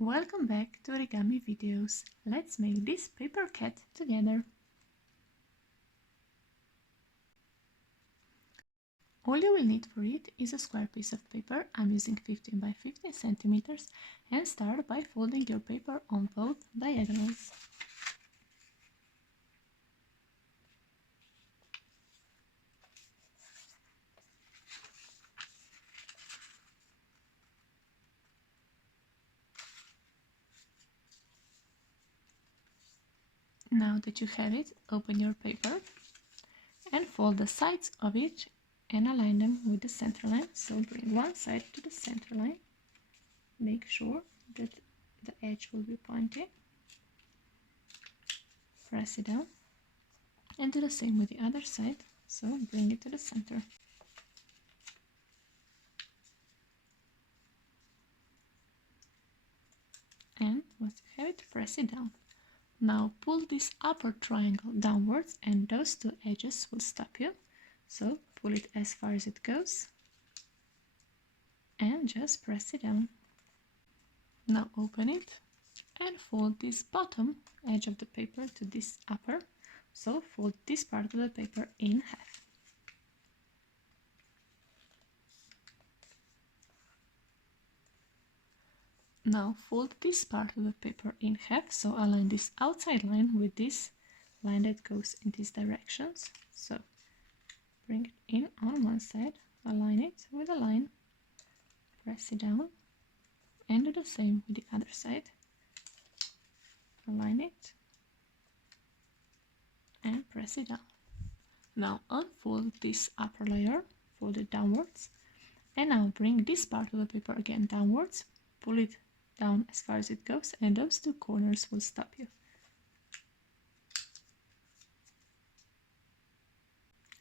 Welcome back to Origami Videos. Let's make this paper cat together. All you will need for it is a square piece of paper. I'm using 15 by 15 centimeters, and start by folding your paper on both diagonals. Now that you have it, open your paper and fold the sides of it and align them with the center line. So bring one side to the center line. Make sure that the edge will be pointy. Press it down and do the same with the other side. So bring it to the center. And once you have it, press it down. Now pull this upper triangle downwards and those two edges will stop you. So pull it as far as it goes and just press it down. Now open it and fold this bottom edge of the paper to this upper. So fold this part of the paper in half. Now fold this part of the paper in half, so align this outside line with this line that goes in these directions. So bring it in on one side, align it with a line, press it down, and do the same with the other side. Align it and press it down. Now unfold this upper layer, fold it downwards, and now bring this part of the paper again downwards, pull it down as far as it goes, and those two corners will stop you.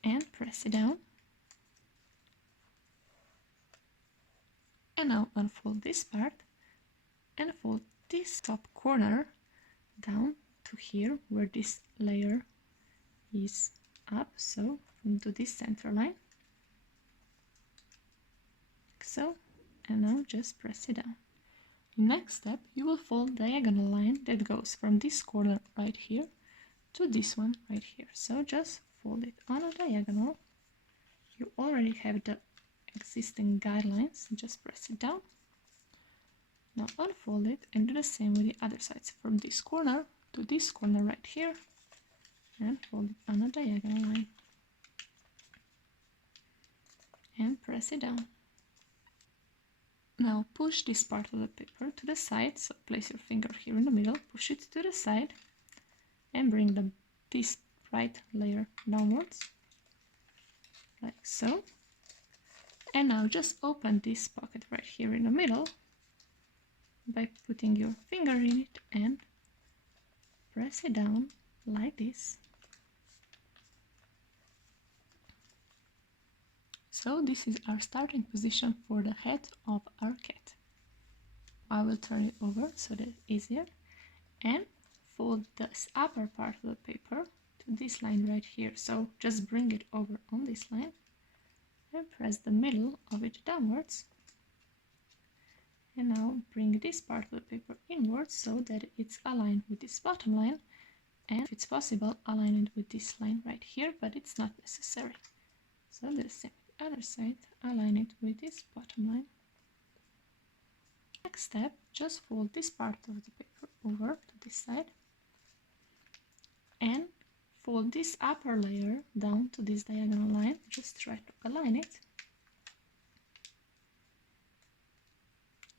And press it down. And now unfold this part and fold this top corner down to here where this layer is up, so to this center line. Like so, and now just press it down. Next step, you will fold diagonal line that goes from this corner right here to this one right here. So just fold it on a diagonal. You already have the existing guidelines, just press it down. Now unfold it and do the same with the other sides, from this corner to this corner right here, and fold it on a diagonal line. And press it down. Now push this part of the paper to the side, so place your finger here in the middle, push it to the side, and bring this right layer downwards, like so. And now just open this pocket right here in the middle by putting your finger in it and press it down like this. So this is our starting position for the head of our cat. I will turn it over so that it's easier, and fold this upper part of the paper to this line right here. So just bring it over on this line and press the middle of it downwards. And now bring this part of the paper inwards so that it's aligned with this bottom line, and if it's possible, align it with this line right here, but it's not necessary. So do the same with the other side, align it with this bottom line. Next step, just fold this part of the paper over to this side and fold this upper layer down to this diagonal line. Just try to align it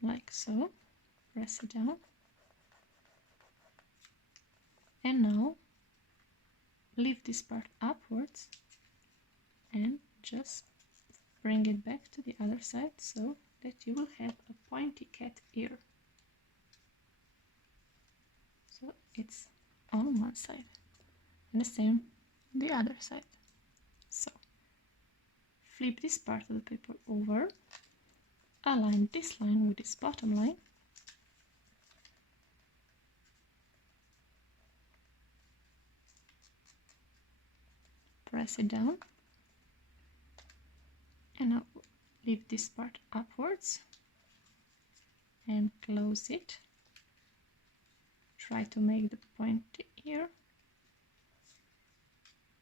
like so. Press it down, and now lift this part upwards and just bring it back to the other side so that you will have a pointy cat ear. So it's on one side, and the same the other side. So flip this part of the paper over, align this line with this bottom line, press it down, and now lift this part upwards and close it try to make the pointy ear.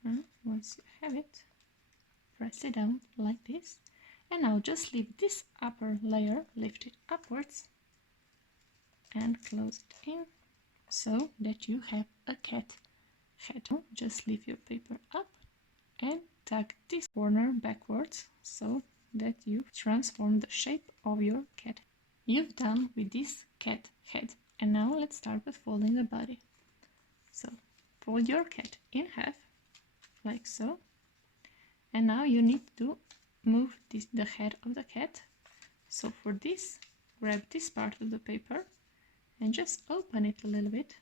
And once you have it, press it down like this. And now just leave this upper layer lifted upwards and close it in so that you have a cat head. Just leave your paper up and tuck this corner backwards so that you transform the shape of your cat. You've done with this cat head. And now let's start with folding the body. So fold your cat in half like so. And now you need to move the head of the cat. So for this, grab this part of the paper and just open it a little bit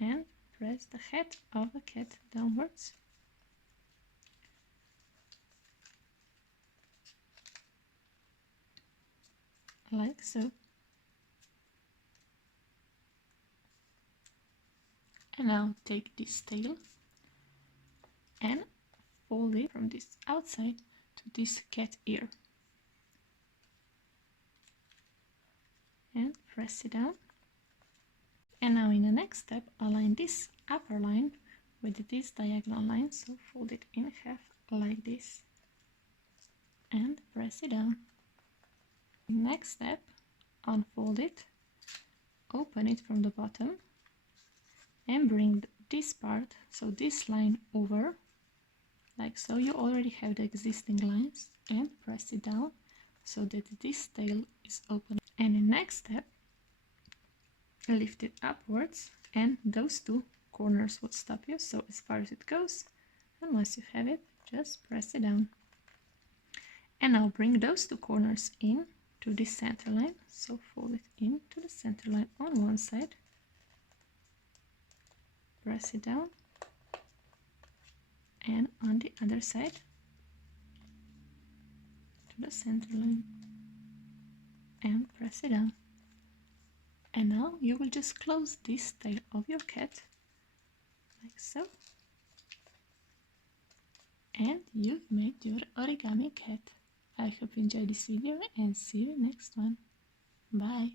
and press the head of the cat downwards. Like so. And now take this tail and fold it from this outside to this cat ear. And press it down. And now in the next step, align this upper line with this diagonal line. So fold it in half like this and press it down. Next step, unfold it, open it from the bottom and bring this part, so this line over, like so. You already have the existing lines, and press it down so that this tail is open. And in next step, lift it upwards and those two corners will stop you, so as far as it goes, and once you have it, just press it down. And now bring those two corners in to the center line, so fold it into the center line on one side, press it down, and on the other side to the center line and press it down. And now you will just close this tail of your cat like so, and you've made your origami cat. I hope you enjoyed this video and see you next one. Bye!